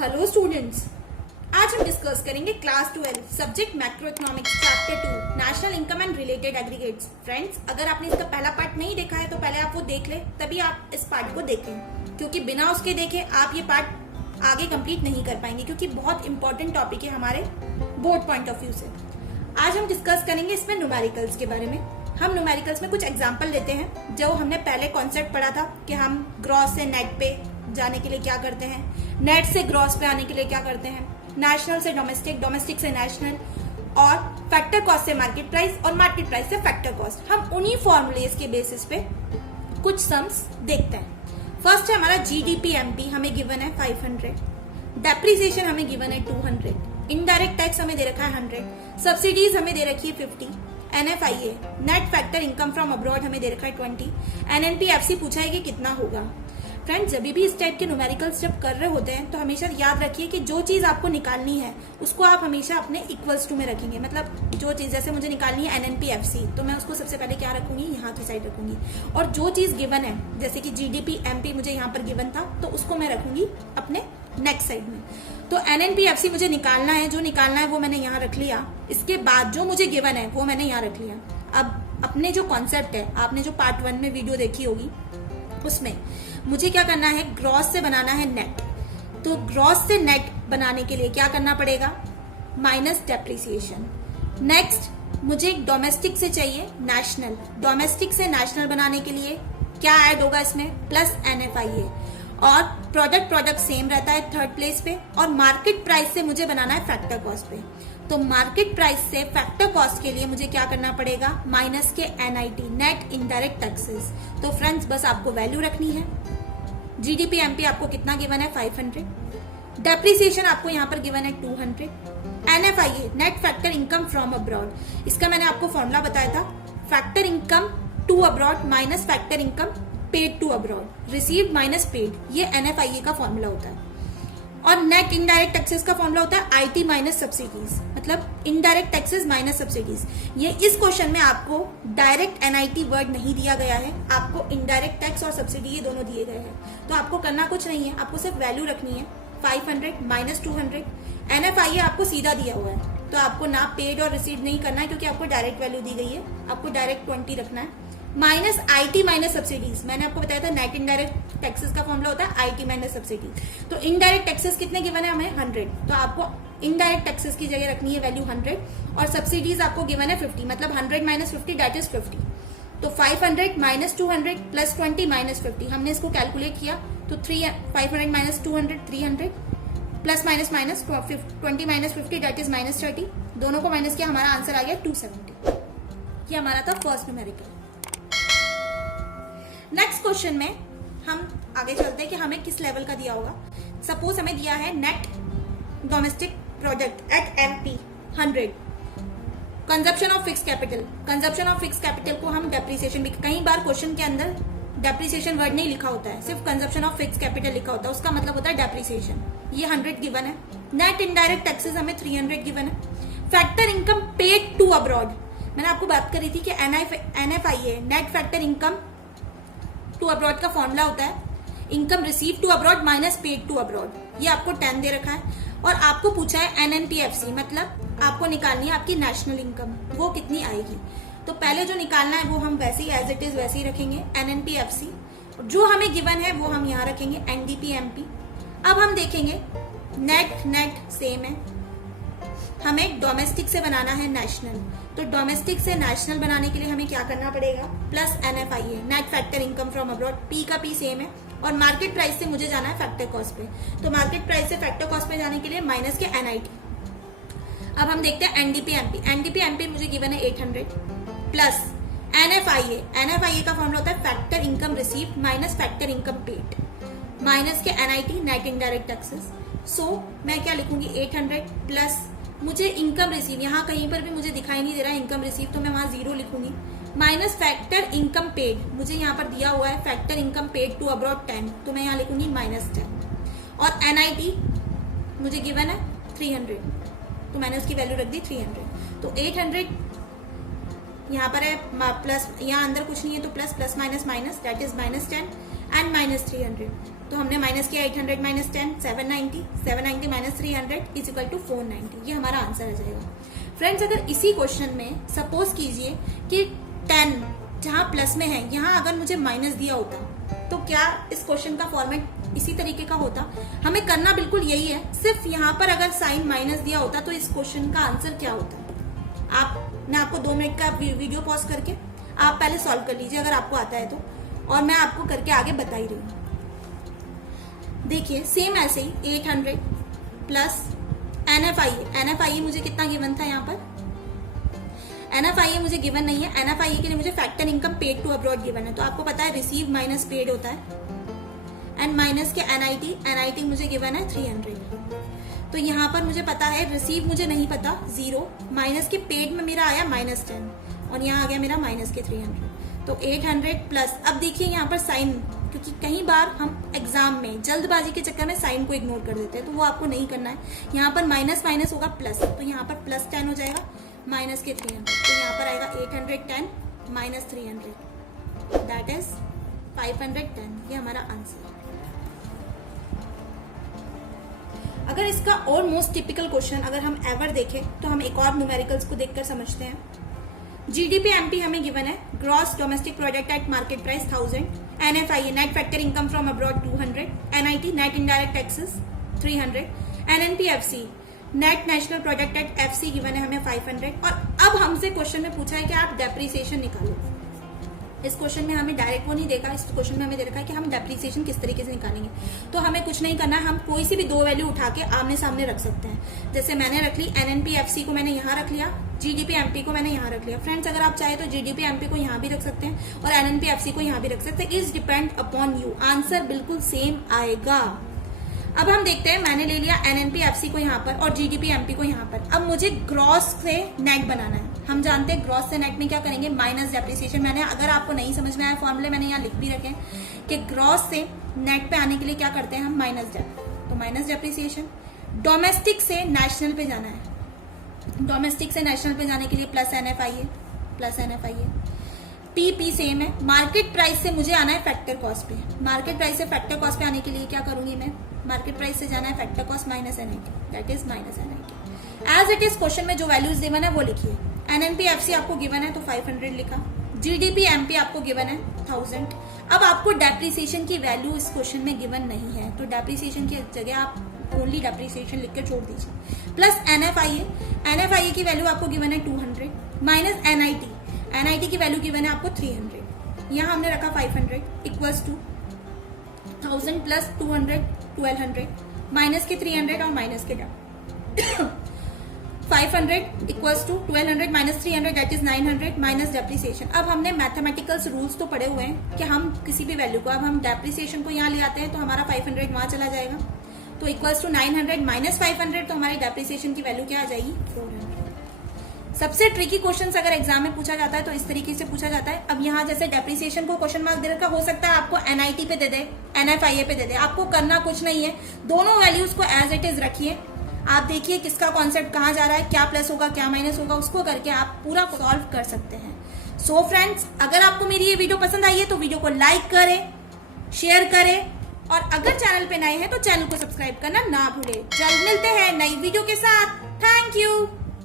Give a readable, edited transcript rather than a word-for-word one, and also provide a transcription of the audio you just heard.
Hello students, आज हम discuss करेंगे class 12 subject macro economics chapter 2 national income and related aggregates. Friends, अगर आपने इसका पहला पार्ट नहीं देखा है तो पहले आप वो देख लें, तभी आप इस पार्ट को देखें, क्योंकि बिना उसके देखे आप ये पार्ट आगे कंप्लीट नहीं कर पाएंगे, क्योंकि बहुत इंपॉर्टेंट टॉपिक है हमारे बोर्ड पॉइंट ऑफ व्यू से। आज हम डिस्कस करेंगे इसमें न्यूमेरिकल्स के बारे में। हम न्यूमेरिकल्स में कुछ एग्जाम्पल लेते हैं। जो हमने पहले कॉन्सेप्ट पढ़ा था कि हम ग्रॉस से नेट पे जाने के लिए क्या करते हैं, नेट से ग्रॉस पे आने के लिए क्या करते हैं, नेशनल से डोमेस्टिक, डोमेस्टिक से नेशनल, और फैक्टर कॉस्ट से मार्केट प्राइस और मार्केट प्राइस से फैक्टर कॉस्ट। हम उन्हीं फॉर्मूलेज के बेसिस पे कुछ सम्स देखते हैं। फर्स्ट है हमारा जीडीपी हमें गिवन है 500, डेप्रिसिएशन हमें गिवन है 200, इनडायरेक्ट टैक्स हमें दे रखा है 100, सब्सिडीज हमें दे रखी है 50, NFIA net factor income from abroad हमें दे रखा है 20, NNPFC पूछा है कि कितना होगा। फ्रेंड्स, जब भी इस टाइप के न्यूमेरिकल्स जब कर रहे होते हैं तो हमेशा याद रखिए कि जो चीज आपको निकालनी है उसको आप हमेशा अपने इक्वल्स टू में रखेंगे। मतलब जो चीज जैसे मुझे निकालनी है NNPFC, तो मैं उसको सबसे पहले क्या रखूंगी, यहाँ की साइड रखूंगी। और जो चीज गिवन है, जैसे कि GDP MP मुझे यहाँ पर गिवन था, तो उसको मैं रखूंगी अपने नेक्स्ट साइड में। तो NNPFC मुझे निकालना है, जो निकालना है वो मैंने यहाँ रख लिया। इसके बाद जो मुझे गिवन है वो मैंने यहाँ रख लिया। अब अपने जो कॉन्सेप्ट है, आपने जो पार्ट 1 में वीडियो देखी होगी, उसमें मुझे क्या करना है, ग्रॉस से बनाना है नेट। तो ग्रॉस से नेट बनाने के लिए क्या करना पड़ेगा, माइनस डेप्रिसिएशन। नेक्स्ट मुझे डोमेस्टिक से चाहिए नेशनल, डोमेस्टिक से नेशनल बनाने के लिए क्या ऐड होगा इसमें, प्लस NFIA। और प्रोडक्ट सेम रहता है थर्ड प्लेस पे। और मार्केट प्राइस से मुझे बनाना है फैक्टर कॉस्ट पे। तो मार्केट प्राइस से फैक्टर कॉस्ट के लिए मुझे क्या करना पड़ेगा, माइनस के NIT नेट इनडायरेक्ट टैक्सेस। तो फ्रेंड्स, बस आपको वैल्यू रखनी है। GDP MP आपको कितना गिवन है, 500, डेप्रिसिएशन आपको यहाँ पर गिवन है 200, NFIA net factor income from abroad, इसका मैंने आपको फॉर्मूला बताया था, factor income to abroad minus factor income paid to abroad, received minus paid, ये NFIA का फॉर्मूला होता है। और नेट इनडायरेक्ट टैक्सेस का फॉर्मूला होता है IT माइनस सब्सिडीज, मतलब इनडायरेक्ट टैक्सेस माइनस सब्सिडीज। ये इस क्वेश्चन में आपको डायरेक्ट NIT वर्ड नहीं दिया गया है, आपको इनडायरेक्ट टैक्स और सब्सिडी ये दोनों दिए गए हैं। तो आपको करना कुछ नहीं है, आपको सिर्फ वैल्यू रखनी है 500 माइनस 200। NFIA आपको सीधा दिया हुआ है, तो आपको ना पेड और रिसीव नहीं करना है, क्योंकि आपको डायरेक्ट वैल्यू दी गई है। आपको डायरेक्ट 20 रखना है, माइनस IT माइनस सब्सिडीज। मैंने आपको बताया था नेट इनडायरेक्ट टैक्सेस का फॉर्मूला होता है IT माइनस सब्सिडीज। तो इनडायरेक्ट टैक्सेस कितने गिवन है हमें, 100। तो आपको इनडायरेक्ट टैक्सेस की जगह रखनी है वैल्यू 100, और सब्सिडीज आपको गिवन है 50, मतलब 100 माइनस 50 दैट इज 50। तो 500 माइनस 200 प्लस 20 माइनस 50, हमने इसको कैलकुलेट किया तो 500 minus 200 300, plus minus minus 20 minus 50 that is minus 30। दोनों को माइनस किया, हमारा आंसर आ गया 270। ये हमारा था फर्स्ट न्यूमेरिकल। नेक्स्ट क्वेश्चन में हम आगे चलते हैं कि हमें किस लेवल का दिया होगा। सपोज हमें दिया है net domestic product at MP 100, consumption of fix capital. Consumption of fix capital को हम डेप्रिसिएशन भी, कई बार क्वेश्चन के अंदर डेप्रिसिएशन वर्ड नहीं लिखा होता है, सिर्फ कंजप्शन ऑफ फिक्स कैपिटल लिखा होता है, उसका मतलब होता है डेप्रिसिएशन। ये 100 गिवन है। नेट इनडायरेक्ट टैक्सेस हमें 300 गिवन है। Factor income paid to abroad, मैंने आपको बात करी थी कि NFIA net factor income to abroad का फॉर्मूला होता है income receive to abroad minus paid to abroad. ये आपको 10 दे रखा है। और आपको पूछा है NNPFC, मतलब आपको निकालनी है आपकी नेशनल इनकम, वो कितनी आएगी। तो पहले जो निकालना है वो हम वैसे ही एज इट इज वैसे ही रखेंगे NNPFC। जो हमें गिवन है वो हम यहाँ रखेंगे NDP MP। अब हम देखेंगे नेट सेम है, हमें डोमेस्टिक से बनाना है नेशनल। तो डोमेस्टिक से नेशनल बनाने के लिए हमें क्या करना पड़ेगा, plus NFIA net factor income from abroad, P का P सेम है। और मार्केट प्राइस से मुझे जाना है फैक्टर कॉस्ट पे, तो मार्केट प्राइस से फैक्टर कॉस्ट पे जाने के लिए माइनस के NIT। अब हम देखते हैं NDP MP मुझे गिवन है 800 प्लस NFIA का फॉर्मूला होता है factor income receive minus factor income paid, minus के NIT नेट इनडायरेक्ट टैक्सेस। सो मैं क्या लिखूंगी, 800 प्लस मुझे इनकम रिसीव, यहाँ कहीं पर भी मुझे दिखाई नहीं दे रहा है इनकम रिसीव, तो मैं वहां 0 लिखूंगी, माइनस फैक्टर इनकम पेड, मुझे यहाँ पर दिया हुआ है factor income paid to abroad 10, तो मैं यहाँ लिखूंगी -10। और NIT मुझे गिवन है 300, तो मैंने उसकी वैल्यू रख दी 300। तो 800 यहाँ पर है प्लस, यहाँ अंदर कुछ नहीं है तो plus, plus minus minus that is -10। And minus 300। तो हमने माइनस किया 800 minus 10 790, 790 minus 300 is equal to 490। ये हमारा आंसर आ जाएगा। फ्रेंड्स अगर इसी क्वेश्चन में सपोज कीजिए कि 10 जहां प्लस में है, यहां अगर मुझे माइनस दिया होता तो क्या इस क्वेश्चन का फॉर्मेट इसी तरीके का होता? हमें करना बिल्कुल यही है, सिर्फ यहाँ पर अगर साइन माइनस दिया होता तो इस क्वेश्चन का आंसर क्या होता? मैं आपको 2 मिनट का वीडियो पॉज करके आप पहले सॉल्व कर लीजिए अगर आपको आता है तो, और मैं आपको करके आगे बता ही रही हूँ। देखिए सेम ऐसे ही 800 प्लस NFIA मुझे कितना गिवन था यहाँ पर? NFIA मुझे गिवन नहीं है। NFIA के लिए मुझे factor income paid to abroad given है, तो आपको पता है रिसीव माइनस पेड होता है। एंड माइनस के NIT मुझे गिवन है 300। तो यहाँ पर मुझे पता है रिसीव मुझे नहीं पता 0, माइनस के पेड में मेरा आया माइनस 10 और यहाँ आ गया मेरा माइनस के 300। तो 800 प्लस, अब देखिए यहाँ पर साइन, क्योंकि कई बार हम एग्जाम में जल्दबाजी के चक्कर में साइन को इग्नोर कर देते हैं, तो वो आपको नहीं करना है। यहाँ पर माइनस माइनस होगा प्लस, तो यहाँ पर प्लस 10 हो जाएगा माइनस के 300। तो यहाँ पर आएगा 810 माइनस 300 दैट इज 510। ये हमारा आंसर है। अगर इसका और मोस्ट टिपिकल क्वेश्चन अगर हम एवर देखें तो हम एक और न्यूमेरिकल्स को देखकर समझते हैं। GDP MP हमें गिवन है, gross domestic product at market price 1000, NFIA net factor income from abroad 200, NIT net indirect taxes 300, NNPFC net national product at FC given है हमें 500। और अब हमसे क्वेश्चन में पूछा है कि आप डेप्रिसिएशन निकालो। इस क्वेश्चन में हमें डायरेक्ट वो नहीं देखा, इस क्वेश्चन में हमें दे रखा है कि हम डेप्रिसिएशन किस तरीके से निकालेंगे। तो हमें कुछ नहीं करना है, हम कोई सी भी 2 वैल्यू उठा के आमने सामने रख सकते हैं। जैसे मैंने रख ली NNPFC को मैंने यहाँ रख लिया, GDP MP को मैंने यहाँ रख लिया। फ्रेंड्स अगर आप चाहे तो GDP MP को यहाँ भी रख सकते हैं और NNPFC को यहाँ भी रख सकते हैं। Is depend upon you, answer बिल्कुल सेम आएगा। अब हम देखते हैं, मैंने ले लिया NNPFC को यहाँ पर और GDP MP को यहाँ पर। अब मुझे ग्रॉस से नेट बनाना है। हम जानते हैं ग्रॉस से नेट में क्या करेंगे, माइनस डेप्रिसिएशन। मैंने, अगर आपको नहीं समझ में आया फॉर्मूले मैंने यहाँ लिख भी रखे कि ग्रॉस से नेट पे आने के लिए क्या करते हैं हम, माइनस डेप, तो माइनस डेप्रिसिएशन। डोमेस्टिक से नेशनल पे जाना है, डोमेस्टिक से नेशनल पे जाने के लिए प्लस NFIA। पी सेम है। मार्केट प्राइस से मुझे आना है फैक्टर कॉस्ट पे, मार्केट प्राइस से फैक्टर कॉस्ट पे आने के लिए क्या करूंगी मैं, मार्केट प्राइस से जाना है factor cost minus NIT, that is minus NIT। As it is question में जो वैल्यूज गिवन है वो लिखिए। NNPFC आपको गिवन है तो 500 लिखा, GDP MP आपको गिवन है 1000। अब आपको डेप्रिसिएशन की वैल्यू इस क्वेश्चन में गिवन नहीं है, तो डेप्रिसिएशन की जगह आप ओनली डेप्रिसिएशन लिख के छोड़ दीजिए। प्लस NFIA की वैल्यू आपको गिवन है 200 माइनस NIT की वैल्यू गिवन है आपको 300। यहाँ हमने रखा 500 इक्वल्स टू 1000 प्लस 200 1200 माइनस के 300 और माइनस के 500 equals to 1200 minus 300 that is 900 minus depreciation. अब हमने मैथमेटिकल्स रूल्स तो पढ़े हुए हैं कि हम किसी भी वैल्यू को, अब हम डेप्रिसिएशन को यहाँ ले आते हैं तो हमारा 500 वहां चला जाएगा, तो इक्वल्स टू 900 माइनस 500, तो हमारी डेप्रिसिएशन की वैल्यू क्या आ जाएगी 400। सबसे ट्रिकी क्वेश्चंस अगर एग्जाम में पूछा जाता है तो इस तरीके से पूछा जाता है। अब यहाँ जैसे डेप्रिसिएशन को क्वेश्चन मार्क दे रखा, हो सकता है आपको NIT पे दे दे, NFIA पे दे दे, आपको करना कुछ नहीं है, दोनों वैल्यूज को एज इट इज रखिए। आप देखिए किसका कॉन्सेप्ट कहाँ जा रहा है, क्या प्लस होगा क्या माइनस होगा, उसको करके आप पूरा सॉल्व कर सकते हैं। सो फ्रेंड्स, अगर आपको मेरी ये वीडियो पसंद आई है तो वीडियो को लाइक करें, शेयर करें, और अगर चैनल पे नए हैं तो चैनल को सब्सक्राइब करना ना भूलें। जल्द मिलते हैं नई वीडियो के साथ। Thank you.